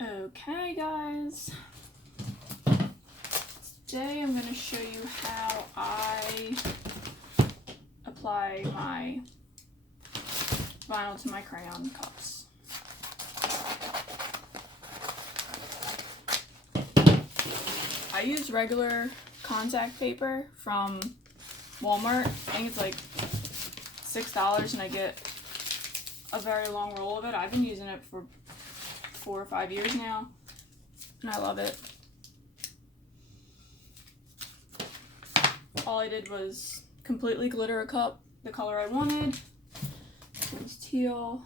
Okay guys, today I'm going to show you how I apply my vinyl to my crayon cups. I use regular contact paper from Walmart. I think it's like $6 and I get a very long roll of it. I've been using it for 4 or 5 years now and I love it. All I did was completely glitter a cup the color I wanted. It was teal.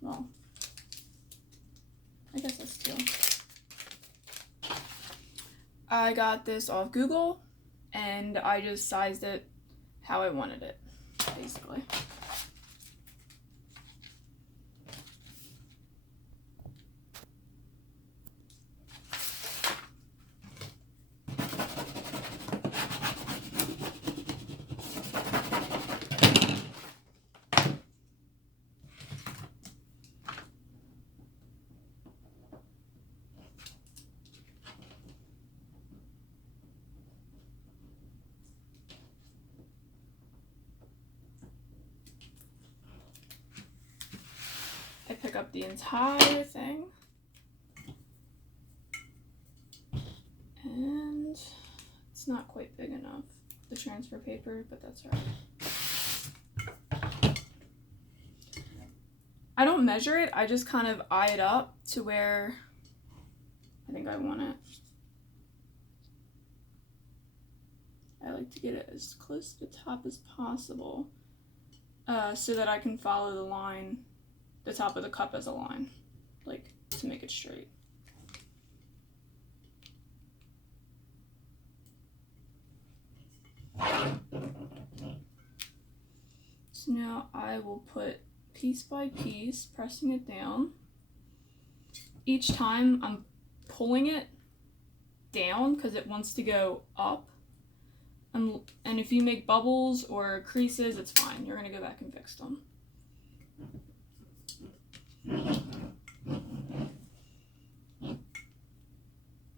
Well, I guess that's teal. I got this off Google and I just sized it how I wanted it, basically. I pick up the entire thing and it's not quite big enough, the transfer paper, but that's alright. I don't measure it, I just kind of eye it up to where I think I want it. I like to get it as close to the top as possible so that I can follow the line, the top of the cup as a line, like to make it straight. So now I will put piece by piece, pressing it down. Each time I'm pulling it down because it wants to go up. And if you make bubbles or creases, it's fine. You're going to go back and fix them.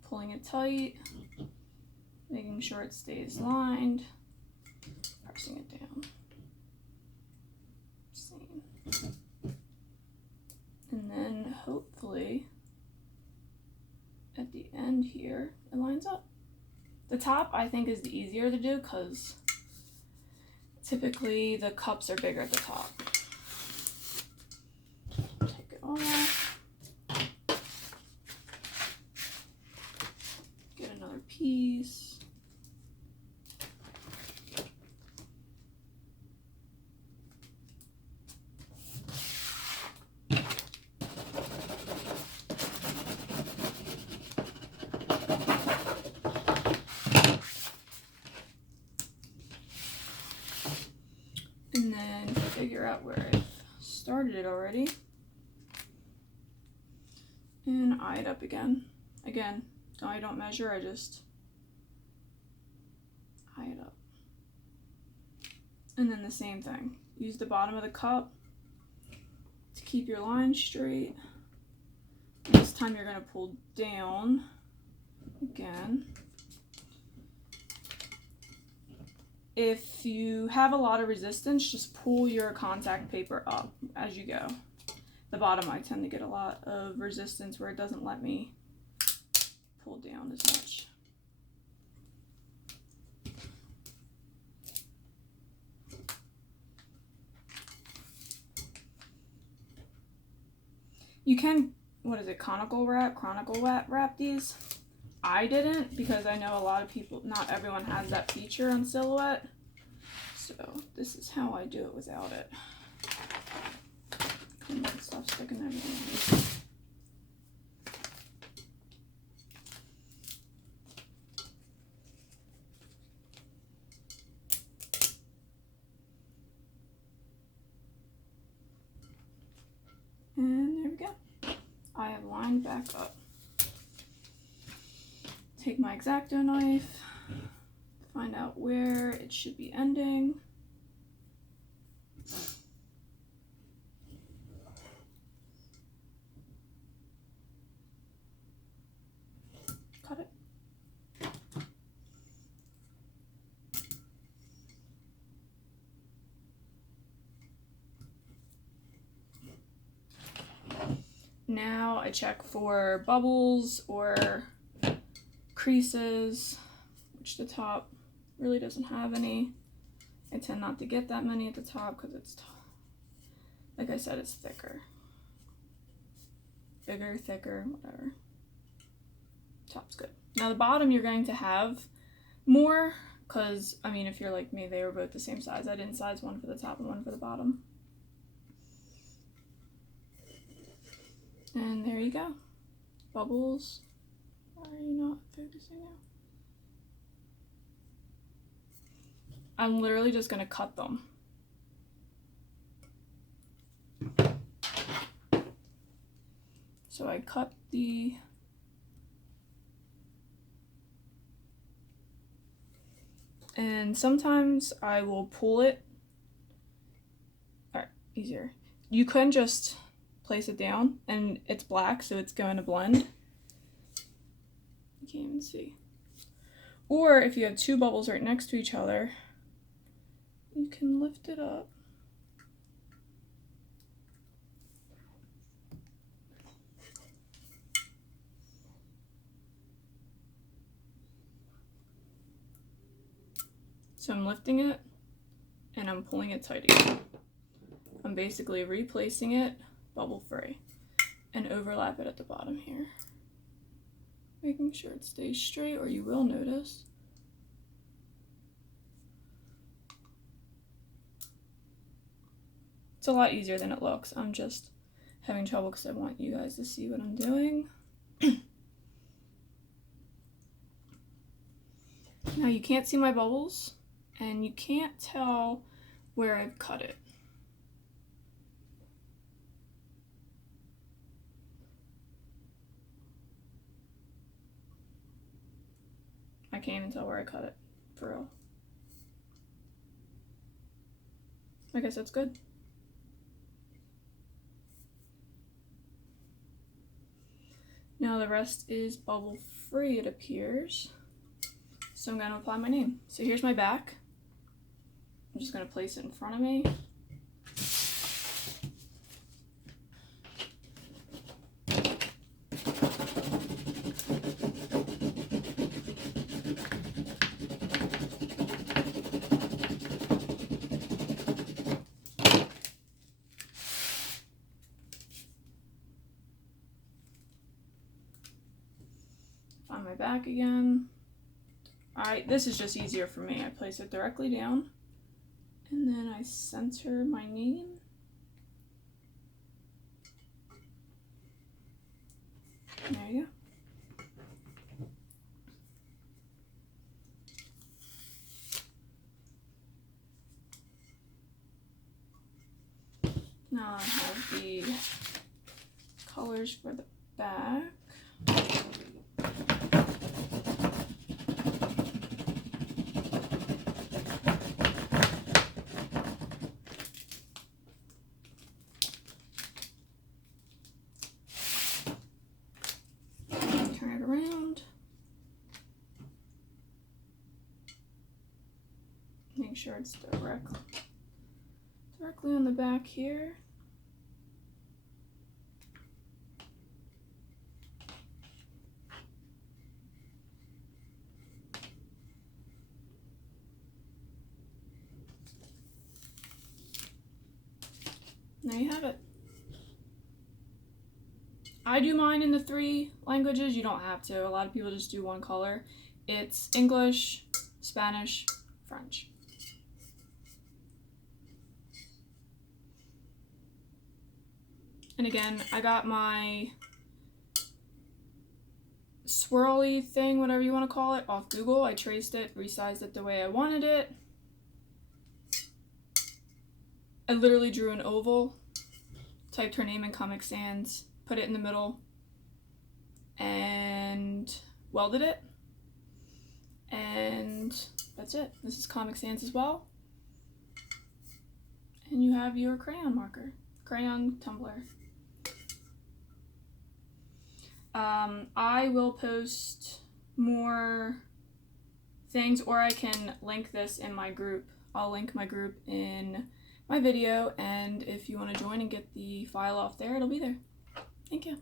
Pulling it tight, making sure it stays lined, pressing it down. Same. And then hopefully at the end here, it lines up. The top I think is the easier to do because typically the cups are bigger at the top. Take it off. Get another piece. And then figure out where I've started it already. And eye it up again. Again, I don't measure, I just eye it up. And then the same thing. Use the bottom of the cup to keep your line straight. And this time you're going to pull down again. If you have a lot of resistance, just pull your contact paper up as you go. The bottom, I tend to get a lot of resistance where it doesn't let me pull down as much. You can, chronicle wrap these. I didn't because I know a lot of people, not everyone has that feature on Silhouette. So this is how I do it without it. Come on, stop sticking everything in. And there we go. I have lined back up. Take my X-Acto knife, find out where it should be ending. Now I check for bubbles or creases, which the top really doesn't have any. I tend not to get that many at the top because it's, like I said, it's thicker. Bigger, thicker, whatever. Top's good. Now the bottom you're going to have more because, I mean, if you're like me, they were both the same size. I didn't size one for the top and one for the bottom. And there you go. Bubbles. Why are you not focusing now? I'm literally just gonna cut them. So I cut the and sometimes I will pull it. Alright, easier. You can just place it down and it's black, so it's going to blend. You can't even see. Or if you have two bubbles right next to each other, you can lift it up. So I'm lifting it and I'm pulling it tight again. I'm basically replacing it bubble free and overlap it at the bottom here. Making sure it stays straight, or you will notice. It's a lot easier than it looks. I'm just having trouble because I want you guys to see what I'm doing. Now you can't see my bubbles and you can't tell where I've cut it. I can't even tell where I cut it, for real. I guess that's good. Now the rest is bubble free, it appears. So I'm going to apply my name. So here's my back. I'm just going to place it in front of me. On my back again. Alright, this is just easier for me. I place it directly down and then I center my name. There you go. Now I have the colors for the back. Turn it around. Make sure it's directly on the back here. There you have it. I do mine in the 3 languages. You don't have to. A lot of people just do one color. It's English, Spanish, French. And again, I got my swirly thing, whatever you want to call it, off Google. I traced it, resized it the way I wanted it. I literally drew an oval, typed her name in Comic Sans, put it in the middle, and welded it. And that's it. This is Comic Sans as well. And you have your crayon marker, crayon tumbler. I will post more things, or I can link this in my group. I'll link my group in my video, and if you want to join and get the file off there, it'll be there. Thank you.